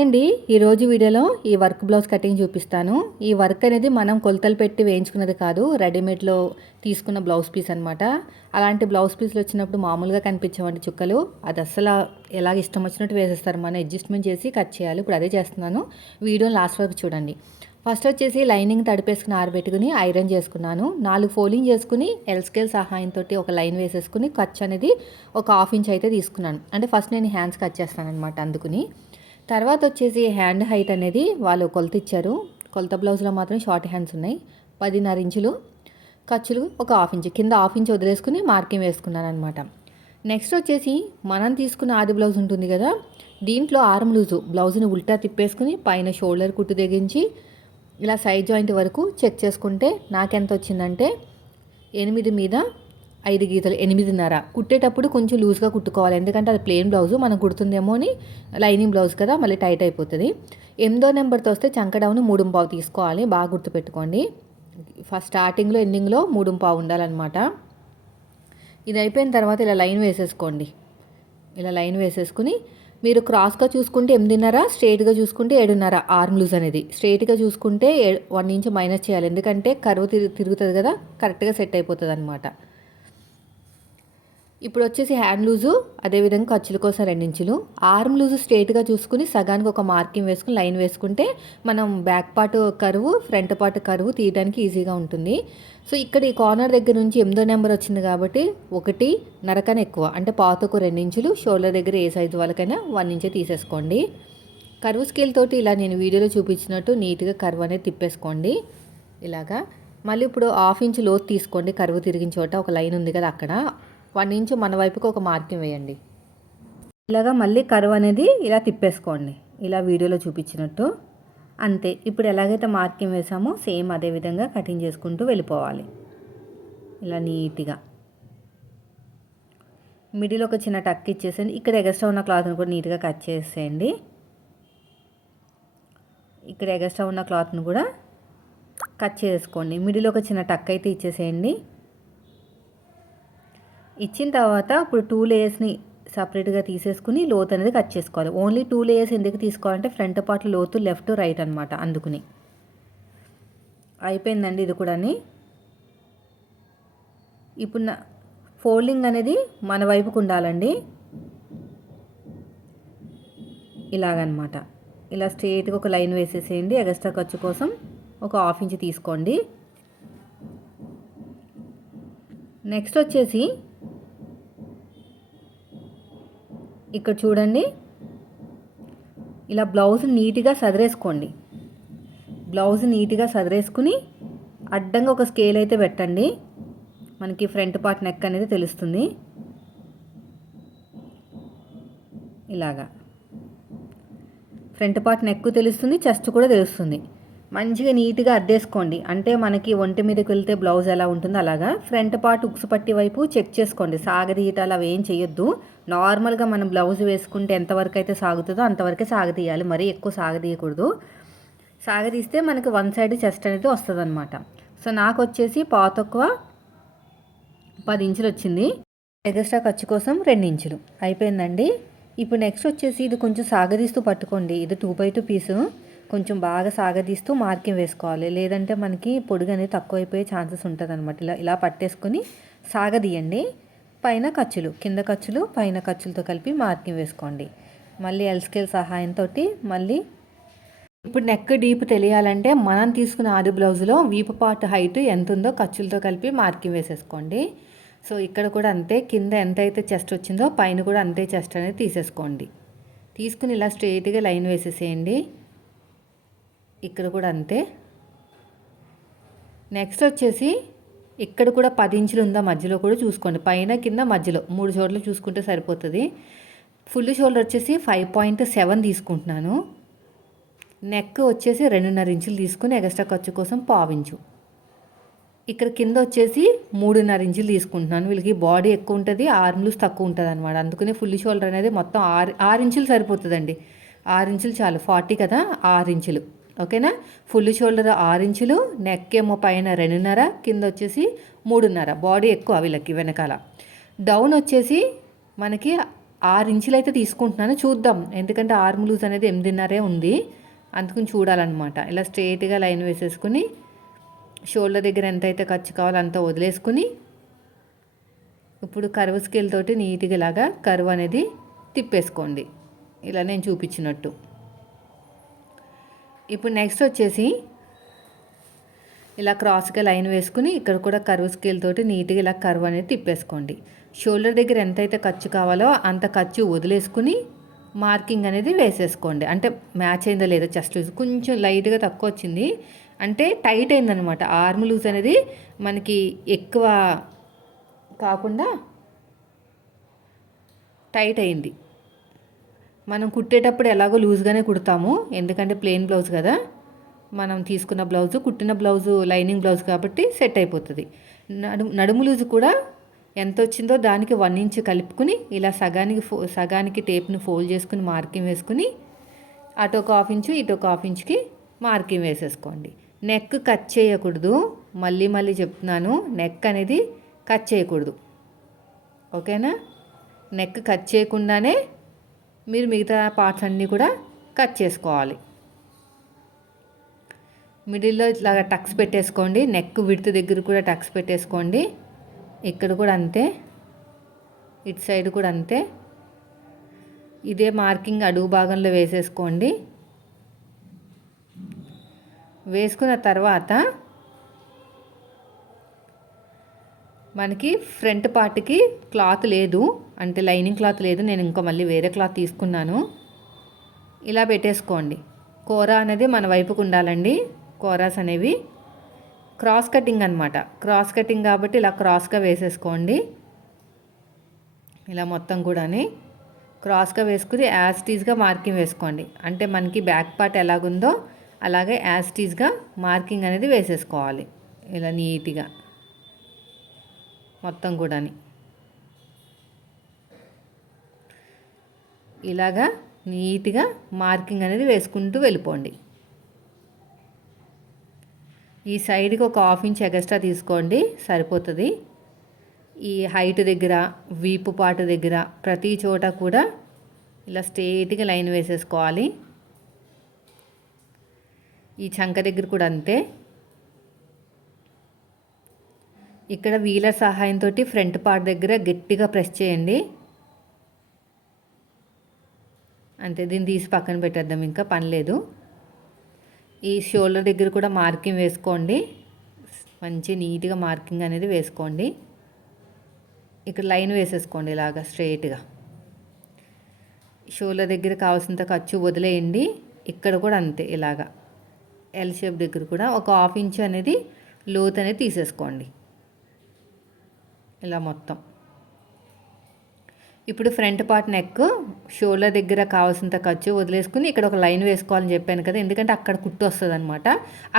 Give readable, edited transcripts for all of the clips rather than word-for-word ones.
అండి ఈరోజు వీడియోలో ఈ వర్క్ బ్లౌజ్ కటింగ్ చూపిస్తాను. ఈ వర్క్ అనేది మనం కొలతలు పెట్టి వేయించుకున్నది కాదు, రెడీమేడ్లో తీసుకున్న బ్లౌజ్ పీస్ అనమాట. అలాంటి బ్లౌజ్ పీస్లు వచ్చినప్పుడు మామూలుగా కనిపించవండి చుక్కలు, అది అస్సలు ఎలాగ ఇష్టం వచ్చినట్టు వేసేస్తారు. మనం అడ్జస్ట్మెంట్ చేసి కట్ చేయాలి. ఇప్పుడు అదే చేస్తున్నాను, వీడియోని లాస్ట్ వరకు చూడండి. ఫస్ట్ వచ్చేసి లైనింగ్ తడిపేసుకుని ఆరబెట్టుకుని ఐరన్ చేసుకున్నాను. 4 ఫోల్డింగ్ చేసుకుని ఎల్ స్కేల్ సహాయంతో ఒక లైన్ వేసేసుకుని ఖర్చు అనేది ఒక 1/2 ఇంచ్ అయితే తీసుకున్నాను. అంటే ఫస్ట్ నేను హ్యాండ్స్ కట్ చేస్తాను అనమాట. అందుకుని తర్వాత వచ్చేసి హ్యాండ్ హైట్ అనేది వాళ్ళు కొలత ఇచ్చారు. కొలత బ్లౌజ్లో మాత్రం షార్ట్ హ్యాండ్స్ ఉన్నాయి. 10.5 ఇంచులు ఖర్చులు ఒక 1/2 ఇంచ్ కింద 1/2 ఇంచ్ వదిలేసుకుని మార్కింగ్ వేసుకున్నాను అనమాట. నెక్స్ట్ వచ్చేసి మనం తీసుకున్న ఆది బ్లౌజ్ ఉంటుంది కదా, దీంట్లో ఆర్మ్ లూజు బ్లౌజ్ని ఉల్టా తిప్పేసుకుని పైన షోల్డర్ కుట్టు తెగించి ఇలా సైడ్ జాయింట్ వరకు చెక్ చేసుకుంటే నాకెంత వచ్చిందంటే 8 మీద 5 గీతలు, 8.5. కుట్టేటప్పుడు కొంచెం లూజ్గా కుట్టుకోవాలి, ఎందుకంటే అది ప్లెయిన్ బ్లౌజు మనం కుడుతుందేమో అని. లైనింగ్ బ్లౌజ్ కదా, మళ్ళీ టైట్ అయిపోతుంది. 8వ నెంబర్తో వస్తే చంక డౌన్ 3.5 తీసుకోవాలి. బాగా గుర్తుపెట్టుకోండి. ఫస్ట్ స్టార్టింగ్లో ఎండింగ్లో 3.5 ఉండాలన్నమాట. ఇది అయిపోయిన తర్వాత ఇలా లైన్ వేసేసుకోండి. ఇలా లైన్ వేసేసుకుని మీరు క్రాస్గా చూసుకుంటే 8.5, స్ట్రైట్గా చూసుకుంటే 7.5. ఆర్మ్ లూజ్ అనేది స్ట్రైట్గా చూసుకుంటే 1 ఇంచ్ మైనస్ చేయాలి, ఎందుకంటే కర్వ్ తిరుగుతుంది కదా, కరెక్ట్గా సెట్ అయిపోతుంది అనమాట. ఇప్పుడు వచ్చేసి హ్యాండ్ లూజు అదేవిధంగా ఖర్చుల కోసం 2 ఇంచులు. ఆర్మ్ లూజు స్ట్రైట్గా చూసుకుని సగానికి ఒక మార్కింగ్ వేసుకుని లైన్ వేసుకుంటే మనం బ్యాక్ పార్ట్ కరువు ఫ్రంట్ పార్ట్ కరువు తీయడానికి ఈజీగా ఉంటుంది. సో ఇక్కడ ఈ కార్నర్ దగ్గర నుంచి 8వ నెంబర్ వచ్చింది కాబట్టి 1.5 ఎక్కువ, అంటే పాతకు 2 ఇంచులు. షోల్డర్ దగ్గర ఏ సైజు వాళ్ళకైనా 1 ఇంచే తీసేసుకోండి. కరువు స్కేల్ తోటి ఇలా నేను వీడియోలో చూపించినట్టు నీట్గా కరువు అనేది తిప్పేసుకోండి ఇలాగా. మళ్ళీ ఇప్పుడు 1/2 ఇంచ్ లోతు తీసుకోండి. కరువు తిరిగిన చోట ఒక లైన్ ఉంది కదా, అక్కడ 1 ఇంచ్ మన వైపుకి ఒక మార్కింగ్ వేయండి. ఇలాగా మళ్ళీ కర్వ్ అనేది ఇలా తిప్పేసుకోండి, ఇలా వీడియోలో చూపించినట్టు. అంతే. ఇప్పుడు ఎలాగైతే మార్కింగ్ వేసామో సేమ్ అదే విధంగా కటింగ్ చేసుకుంటూ వెళ్ళిపోవాలి ఇలా నీట్గా. మిడిల్ ఒక చిన్న టక్ ఇచ్చేసేయండి. ఇక్కడ ఎగస్ట్రా ఉన్న క్లాత్ని కూడా నీట్గా కట్ చేసేయండి. ఇక్కడ ఎగస్ట్రా ఉన్న క్లాత్ని కూడా కట్ చేసుకోండి. మిడిల్ ఒక చిన్న టక్ అయితే ఇచ్చేసేయండి. ఇచ్చిన తర్వాత ఇప్పుడు 2 లేయర్స్ని సపరేట్గా తీసేసుకుని లోతు అనేది కట్ చేసుకోవాలి. ఓన్లీ 2 లేయర్స్ ఎందుకు తీసుకోవాలంటే ఫ్రంట్ పార్ట్ లోతు లెఫ్ట్ రైట్ అనమాట, అందుకుని. అయిపోయిందండి ఇది కూడా. ఇప్పుడు ఫోల్డింగ్ అనేది మన వైపుకు ఉండాలండి, ఇలాగనమాట. ఇలా స్ట్రైట్గా ఒక లైన్ వేసేసేయండి. ఎగస్ట్రా ఖర్చు కోసం ఒక 1/2 ఇంచ్ తీసుకోండి. నెక్స్ట్ వచ్చేసి ఇక్కడ చూడండి, ఇలా బ్లౌజ్ నీట్గా సదిరేసుకోండి. బ్లౌజ్ నీట్గా సదిరేసుకుని అడ్డంగా ఒక స్కేల్ అయితే పెట్టండి. మనకి ఫ్రంట్ పార్ట్ నెక్ అనేది తెలుస్తుంది. ఇలాగా ఫ్రంట్ పార్ట్ నెక్ తెలుస్తుంది, చెస్ట్ కూడా తెలుస్తుంది. మంచిగా నీట్గా అద్దేసుకోండి, అంటే మనకి ఒంటి మీదకి వెళ్తే బ్లౌజ్ ఎలా ఉంటుందో అలాగా. ఫ్రంట్ పార్ట్ ఉక్సు పట్టి వైపు చెక్ చేసుకోండి. సాగదీయటాలు అవి ఏం చేయొద్దు. నార్మల్గా మనం బ్లౌజ్ వేసుకుంటే ఎంతవరకు అయితే సాగుతుందో అంతవరకే సాగదీయాలి, మరీ ఎక్కువ సాగదీయకూడదు. సాగదీస్తే మనకి 1 సైడ్ చెస్ట్ అనేది వస్తుంది అనమాట. సో నాకు వచ్చేసి తక్కువ 10 ఇంచులు వచ్చింది. ఎగస్ట్రా ఖర్చు కోసం 2 ఇంచులు. అయిపోయిందండి. ఇప్పుడు నెక్స్ట్ వచ్చేసి ఇది కొంచెం సాగదీస్తూ పట్టుకోండి. ఇది 2x2 పీసు, కొంచెం బాగా సాగదీస్తూ మార్కింగ్ వేసుకోవాలి, లేదంటే మనకి పొడుగు అనేది తక్కువైపోయే ఛాన్సెస్ ఉంటుంది అనమాట. ఇలా పట్టేసుకొని సాగదీయండి. పైన ఖర్చులు, కింద ఖర్చులు, పైన ఖర్చులతో కలిపి మార్కింగ్ వేసుకోండి. మళ్ళీ ఎల్ స్కేల్ సహాయంతో మళ్ళీ ఇప్పుడు నెక్ డీప్ తెలియాలంటే మనం తీసుకున్న ఆది బ్లౌజ్లో వీపు పార్ట్ హైట్ ఎంత ఉందో ఖర్చులతో కలిపి మార్కింగ్ వేసేసుకోండి. సో ఇక్కడ కూడా అంతే, కింద ఎంత అయితే చెస్ట్ వచ్చిందో పైన కూడా అంతే చెస్ట్ అనేది తీసేసుకోండి. తీసుకుని ఇలా స్ట్రైట్గా లైన్ వేసేసేయండి. ఇక్కడ కూడా అంతే. నెక్స్ట్ వచ్చేసి ఇక్కడ కూడా 10 ఇంచులు ఉందా మధ్యలో కూడా చూసుకోండి, పైన కింద మధ్యలో 3 చోట్ల చూసుకుంటే సరిపోతుంది. ఫుల్ షోల్డర్ వచ్చేసి 5.7 తీసుకుంటున్నాను. నెక్ వచ్చేసి 2.5 ఇంచులు తీసుకుని ఎగస్ట్రా ఖర్చు కోసం 1/2 ఇంచు. ఇక్కడ కింద వచ్చేసి 3.5 ఇంచులు తీసుకుంటున్నాను. వీళ్ళకి బాడీ ఎక్కువ ఉంటుంది, ఆర్మ్ లూజ్ తక్కువ ఉంటుంది అనమాట. అందుకని ఫుల్ షోల్డర్ అనేది మొత్తం 6 ఇంచులు సరిపోతుందండి. 6 ఇంచులు చాలు, 40 కదా, 6 ఇంచులు ఓకేనా. ఫుల్ షోల్డర్ 6 ఇంచులు, నెక్ ఏమో పైన 2.5, కింద వచ్చేసి 3.5. బాడీ ఎక్కువ వీళ్ళకి వెనకాల. డౌన్ వచ్చేసి మనకి 6 ఇంచులు అయితే తీసుకుంటున్నాను, చూద్దాం. ఎందుకంటే ఆర్మ్ లూజ్ అనేది 8.5 ఉంది, అందుకని చూడాలన్నమాట. ఇలా స్ట్రైట్గా లైన్ వేసేసుకుని షోల్డర్ దగ్గర ఎంతైతే ఖర్చు కావాలో అంత వదిలేసుకుని ఇప్పుడు కర్వ్ స్కేల్ తోటి నీట్గా ఇలాగా కర్వ్ అనేది తిప్పేసుకోండి, ఇలా నేను చూపించినట్టు. ఇప్పుడు నెక్స్ట్ వచ్చేసి ఇలా క్రాస్గా లైన్ వేసుకుని ఇక్కడ కూడా కర్వ్ స్కేల్ తోటి నీట్గా ఇలా కర్వ్ అనేది తిప్పేసుకోండి. షోల్డర్ దగ్గర ఎంతైతే ఖర్చు కావాలో అంత ఖర్చు వదిలేసుకుని మార్కింగ్ అనేది వేసేసుకోండి. అంటే మ్యాచ్ అయిందో లేదో చెస్ట్ లూజ్ కొంచెం లైట్గా తక్కువ వచ్చింది, అంటే టైట్ అయిందనమాట. ఆర్మ్ లూజ్ అనేది మనకి ఎక్కువ కాకుండా టైట్ అయింది. మనం కుట్టేటప్పుడు ఎలాగో లూజ్గానే కుడతాము, ఎందుకంటే ప్లెయిన్ బ్లౌజ్ కదా మనం తీసుకున్న బ్లౌజు. కుట్టిన బ్లౌజు లైనింగ్ బ్లౌజ్ కాబట్టి సెట్ అయిపోతుంది. నడుము లూజు కూడా ఎంత వచ్చిందో దానికి 1 ఇంచ్ కలుపుకుని ఇలా సగానికి టేప్ని ఫోల్డ్ చేసుకుని మార్కింగ్ వేసుకుని అటు ఒక 1/2 ఇంచు ఇటు ఒక 1/2 ఇంచుకి మార్కింగ్ వేసేసుకోండి. నెక్ కట్ చేయకూడదు, మళ్ళీ చెప్తున్నాను, నెక్ అనేది కట్ చేయకూడదు, ఓకేనా. నెక్ కట్ చేయకుండానే మీరు మిగతా పార్ట్స్ అన్నీ కూడా కట్ చేసుకోవాలి. మిడిల్లో ఇట్లాగా టక్స్ పెట్టేసుకోండి, నెక్ విడ్త్ దగ్గర కూడా టక్స్ పెట్టేసుకోండి. ఇక్కడ కూడా అంతే, ఇటు సైడ్ కూడా అంతే. ఇదే మార్కింగ్ అడుగు భాగంలో వేసేసుకోండి. వేసుకున్న తర్వాత మనకి ఫ్రంట్ పార్ట్కి క్లాత్ లేదు, అంటే లైనింగ్ క్లాత్ లేదు, నేను ఇంకా మళ్ళీ వేరే క్లాత్ తీసుకున్నాను. ఇలా పెట్టేసుకోండి. కూర అనేది మన వైపుకు ఉండాలండి. కోరాస్ అనేవి క్రాస్ కటింగ్ అనమాట, క్రాస్ కటింగ్ కాబట్టి ఇలా క్రాస్గా వేసేసుకోండి. ఇలా మొత్తం కూడాని క్రాస్గా వేసుకుని యాజ్ టీజ్గా మార్కింగ్ వేసుకోండి. అంటే మనకి బ్యాక్ పార్ట్ ఎలాగుందో అలాగే యాజ్ టీజ్గా మార్కింగ్ అనేది వేసేసుకోవాలి. ఇలా నీట్గా మొత్తం కూడాని ఇలాగా నీట్గా మార్కింగ్ అనేది వేసుకుంటూ వెళ్ళిపోండి. ఈ సైడ్కి ఒక 1/2 ఇంచ్ ఎక్స్ట్రా తీసుకోండి, సరిపోతుంది. ఈ హైట్ దగ్గర, వీపు పాటు దగ్గర ప్రతి చోట కూడా ఇలా స్ట్రైట్గా లైన్ వేసేసుకోవాలి. ఈ చంక దగ్గర కూడా అంతే. ఇక్కడ వీలర్ సహాయంతో ఫ్రంట్ పార్ట్ దగ్గర గట్టిగా ప్రెస్ చేయండి. అంతే, దీన్ని తీసి పక్కన పెట్టేద్దాం, ఇంకా పని లేదు. ఈ షోల్డర్ దగ్గర కూడా మార్కింగ్ వేసుకోండి, మంచి నీట్గా మార్కింగ్ అనేది వేసుకోండి. ఇక్కడ లైన్ వేసేసుకోండి ఇలాగా స్ట్రైట్గా. షోల్డర్ దగ్గర కావాల్సినంత ఖర్చు వదిలేయండి. ఇక్కడ కూడా అంతే, ఇలాగా ఎల్ షేప్ దగ్గర కూడా ఒక 1/2 ఇంచ్ అనేది లోత్ అనేది తీసేసుకోండి ఇలా మొత్తం. ఇప్పుడు ఫ్రంట్ పార్ట్ నెక్ షోల్డర్ దగ్గర కావాల్సినంత ఖర్చు వదిలేసుకుని ఇక్కడ ఒక లైన్ వేసుకోవాలని చెప్పాను కదా, ఎందుకంటే అక్కడ కుట్టు వస్తుంది అనమాట.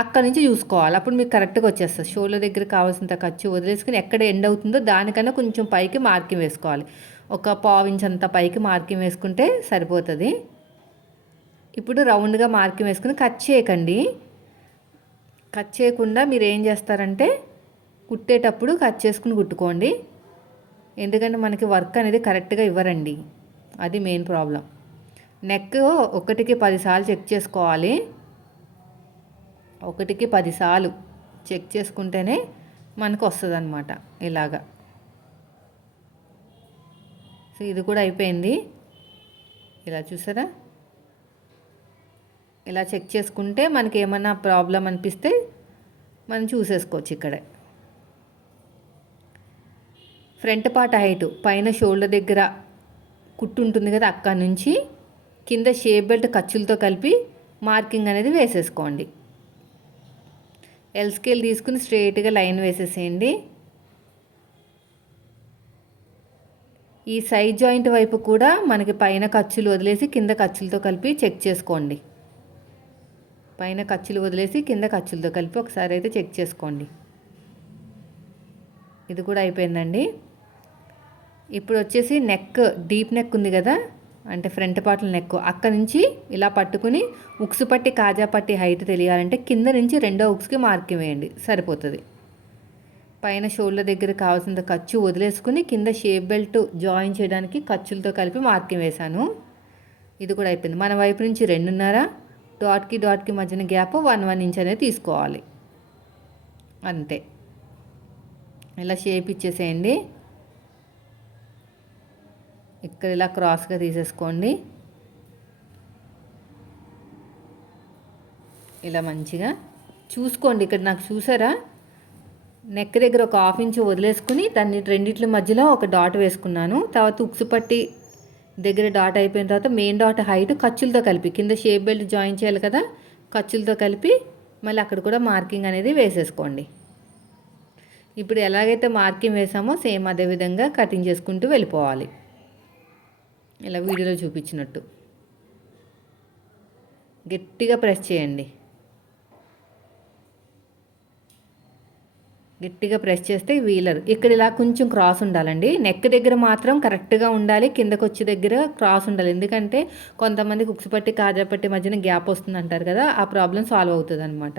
అక్కడ నుంచి చూసుకోవాలి, అప్పుడు మీకు కరెక్ట్గా వచ్చేస్తుంది. షోల్డర్ దగ్గర కావాల్సినంత ఖర్చు వదిలేసుకుని ఎక్కడ ఎండ్ అవుతుందో దానికన్నా కొంచెం పైకి మార్కింగ్ వేసుకోవాలి. ఒక 1/4 ఇంచ్ అంత పైకి మార్కింగ్ వేసుకుంటే సరిపోతుంది. ఇప్పుడు రౌండ్గా మార్కింగ్ వేసుకుని కట్ చేయకండి. కట్ చేయకుండా మీరు ఏం చేస్తారంటే కుట్టేటప్పుడు కట్ చేసుకుని కుట్టుకోండి, ఎందుకంటే మనకి వర్క్ అనేది కరెక్ట్గా ఇవ్వరండి, అది మెయిన్ ప్రాబ్లం. నెక్ 1కి 10 సార్లు చెక్ చేసుకోవాలి. 1కి 10 సార్లు చెక్ చేసుకుంటేనే మనకు వస్తుంది అనమాట ఇలాగా. సో ఇది కూడా అయిపోయింది. ఇలా చూసారా, ఇలా చెక్ చేసుకుంటే మనకి ఏమన్నా ప్రాబ్లం అనిపిస్తే మనం చూసేసుకోవచ్చు. ఇక్కడే ఫ్రంట్ పార్ట్ హైట్ పైన షోల్డర్ దగ్గర కుట్టు ఉంటుంది కదా, అక్కడ నుంచి కింద షేప్ బెల్ట్ ఖర్చులతో కలిపి మార్కింగ్ అనేది వేసేసుకోండి. ఎల్ స్కేల్ తీసుకుని స్ట్రైట్గా లైన్ వేసేసేయండి. ఈ సైడ్ జాయింట్ వైపు కూడా మనకి పైన ఖర్చులు వదిలేసి కింద ఖర్చులతో కలిపి చెక్ చేసుకోండి. పైన ఖర్చులు వదిలేసి కింద ఖర్చులతో కలిపి ఒకసారి అయితే చెక్ చేసుకోండి. ఇది కూడా అయిపోయిందండి. ఇప్పుడు వచ్చేసి నెక్, డీప్ నెక్ ఉంది కదా, అంటే ఫ్రంట్ పార్ట్లో నెక్, అక్కడ నుంచి ఇలా పట్టుకుని ఉక్స్ పట్టి కాజా పట్టి హైట్ తెలియాలంటే కింద నుంచి 2వ ఉక్స్కి మార్కింగ్ వేయండి, సరిపోతుంది. పైన షోల్డర్ దగ్గర కావాల్సినంత ఖర్చు వదిలేసుకుని కింద షేప్ బెల్ట్ జాయిన్ చేయడానికి ఖర్చులతో కలిపి మార్కింగ్ వేశాను. ఇది కూడా అయిపోయింది. మన వైపు నుంచి 2.5, డాట్కి మధ్యన గ్యాప్ 1 ఇంచ్ అనేది తీసుకోవాలి. అంతే. ఇలా షేప్ ఇచ్చేసేయండి. ఇక్కడ ఇలా క్రాస్గా తీసేసుకోండి. ఇలా మంచిగా చూసుకోండి. ఇక్కడ నాకు చూసారా, నెక్ దగ్గర ఒక 1/2 ఇంచ్ వదిలేసుకుని దాన్ని రెండిట్ల మధ్యలో ఒక డాట్ వేసుకున్నాను. తర్వాత ఉక్సు పట్టి దగ్గర డాట్ అయిపోయిన తర్వాత మెయిన్ డాట్ హైట్ ఖర్చులతో కలిపి కింద షేప్ బెల్ట్ జాయిన్ చేయాలి కదా, ఖర్చులతో కలిపి మళ్ళీ అక్కడ కూడా మార్కింగ్ అనేది వేసేసుకోండి. ఇప్పుడు ఎలాగైతే మార్కింగ్ వేసామో సేమ్ అదే విధంగా కటింగ్ చేసుకుంటూ వెళ్ళిపోవాలి. ఇలా వీడియోలో చూపించినట్టు గట్టిగా ప్రెస్ చేయండి. గట్టిగా ప్రెస్ చేస్తే వీలర్ ఇక్కడ ఇలా కొంచెం క్రాస్ ఉండాలండి. నెక్ దగ్గర మాత్రం కరెక్ట్గా ఉండాలి, కిందకు వచ్చే దగ్గర క్రాస్ ఉండాలి. ఎందుకంటే కొంతమందికి ఉక్సుపట్టి కాజాపట్టి మధ్యన గ్యాప్ వస్తుంది అంటారు కదా, ఆ ప్రాబ్లం సాల్వ్ అవుతుంది అనమాట.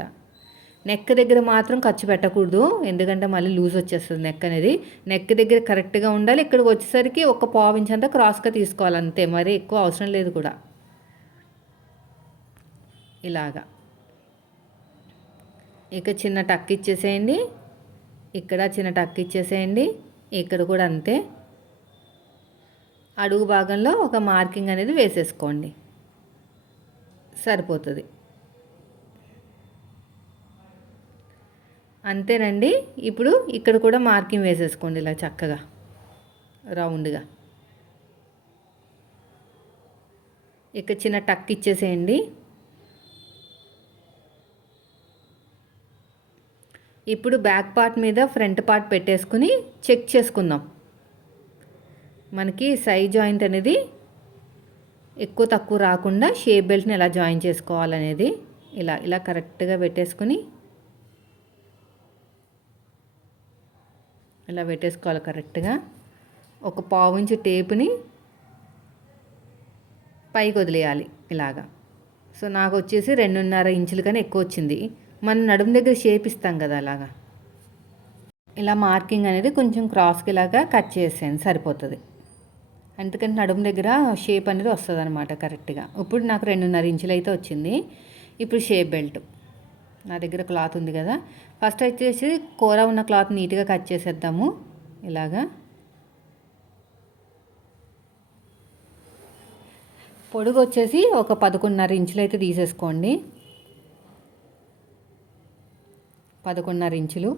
నెక్ దగ్గర మాత్రం ఖర్చు పెట్టకూడదు, ఎందుకంటే మళ్ళీ లూజ్ వచ్చేస్తుంది నెక్ అనేది. నెక్ దగ్గర కరెక్ట్గా ఉండాలి. ఇక్కడికి వచ్చేసరికి ఒక 1/4 ఇంచ్ అంతా క్రాస్గా తీసుకోవాలి అంతే, మరి ఎక్కువ అవసరం లేదు కూడా. ఇలాగా ఇక చిన్న టక్ ఇచ్చేసేయండి, ఇక్కడ చిన్న టక్ ఇచ్చేసేయండి, ఇక్కడ కూడా అంతే. అడుగు భాగంలో ఒక మార్కింగ్ అనేది వేసేసుకోండి, సరిపోతుంది. అంతేనండి. ఇప్పుడు ఇక్కడ కూడా మార్కింగ్ వేసేసుకోండి ఇలా చక్కగా రౌండ్గా. ఇక్కడ చిన్న టక్ ఇచ్చేసేయండి. ఇప్పుడు బ్యాక్ పార్ట్ మీద ఫ్రంట్ పార్ట్ పెట్టేసుకుని చెక్ చేసుకుందాం. మనకి సైడ్ జాయింట్ అనేది ఎక్కువ తక్కువ రాకుండా షేప్ బెల్ట్ని ఎలా జాయిన్ చేసుకోవాలనేది ఇలా ఇలా కరెక్ట్గా పెట్టేసుకుని ఇలా పెట్టేసుకోవాలి కరెక్ట్గా. ఒక 1/4 ఇంచ్ టేపుని పైకి వదిలేయాలి ఇలాగా. సో నాకు వచ్చేసి 2.5 ఇంచులు కన్నా ఎక్కువ వచ్చింది. మన నడుము దగ్గర షేప్ ఇస్తాం కదా, అలాగా ఇలా మార్కింగ్ అనేది కొంచెం క్రాస్కి ఇలాగా కట్ చేసేయండి, సరిపోతుంది. ఎందుకంటే నడుము దగ్గర షేప్ అనేది వస్తుంది అనమాట కరెక్ట్గా. ఇప్పుడు నాకు 2.5 ఇంచులు అయితే వచ్చింది. ఇప్పుడు షేప్ బెల్ట్ నా దగ్గర క్లాత్ ఉంది కదా, ఫస్ట్ వచ్చేసి కూర ఉన్న క్లాత్ నీట్గా కట్ చేసేద్దాము. ఇలాగా పొడుగు వచ్చేసి ఒక 11.5 ఇంచులు అయితే తీసేసుకోండి. 11.5 ఇంచులు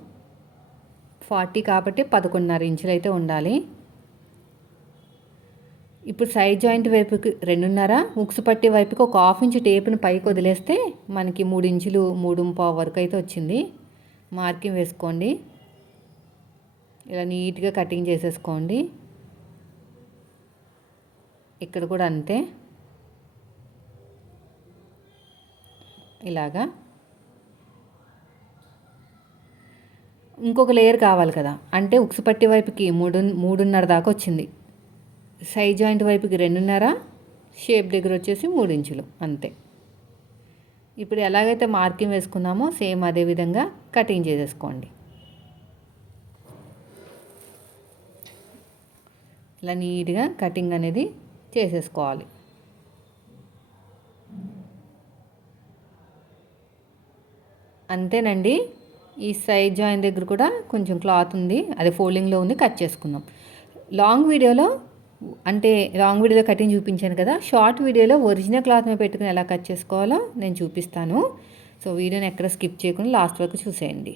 40 కాబట్టి 11.5 ఇంచులు అయితే ఉండాలి. ఇప్పుడు సైడ్ జాయింట్ వైపుకి 2.5, ఉక్సు పట్టి వైపుకి ఒక 1/2 ఇంచ్ టేపుని పైకి వదిలేస్తే మనకి 3 ఇంచులు 3.5 వరకు అయితే వచ్చింది. మార్కింగ్ వేసుకోండి. ఇలా నీట్గా కటింగ్ చేసేసుకోండి. ఇక్కడ కూడా అంతే, ఇలాగా. ఇంకొక లేయర్ కావాలి కదా, అంటే ఉక్సు పట్టి వైపుకి 3.5 దాకా వచ్చింది. సైడ్ జాయింట్ వైపుకి 2.5, షేప్ దగ్గర వచ్చేసి 3 ఇంచులు అంతే. ఇప్పుడు ఎలాగైతే మార్కింగ్ వేసుకున్నామో సేమ్ అదే విధంగా కటింగ్ చేసేసుకోండి. ఇలా నీట్గా కటింగ్ అనేది చేసేసుకోవాలి. అంతేనండి. ఈ సైడ్ జాయిన్ దగ్గర కూడా కొంచెం క్లాత్ ఉంది, అదే ఫోల్డింగ్లో ఉంది, కట్ చేసుకుందాం. లాంగ్ వీడియోలో కటింగ్ చూపించాను కదా, షార్ట్ వీడియోలో ఒరిజినల్ క్లాత్ మీద పెట్టుకుని ఎలా కట్ చేసుకోవాలో నేను చూపిస్తాను. సో వీడియోని ఎక్కడ స్కిప్ చేయకుండా లాస్ట్ వరకు చూసేయండి.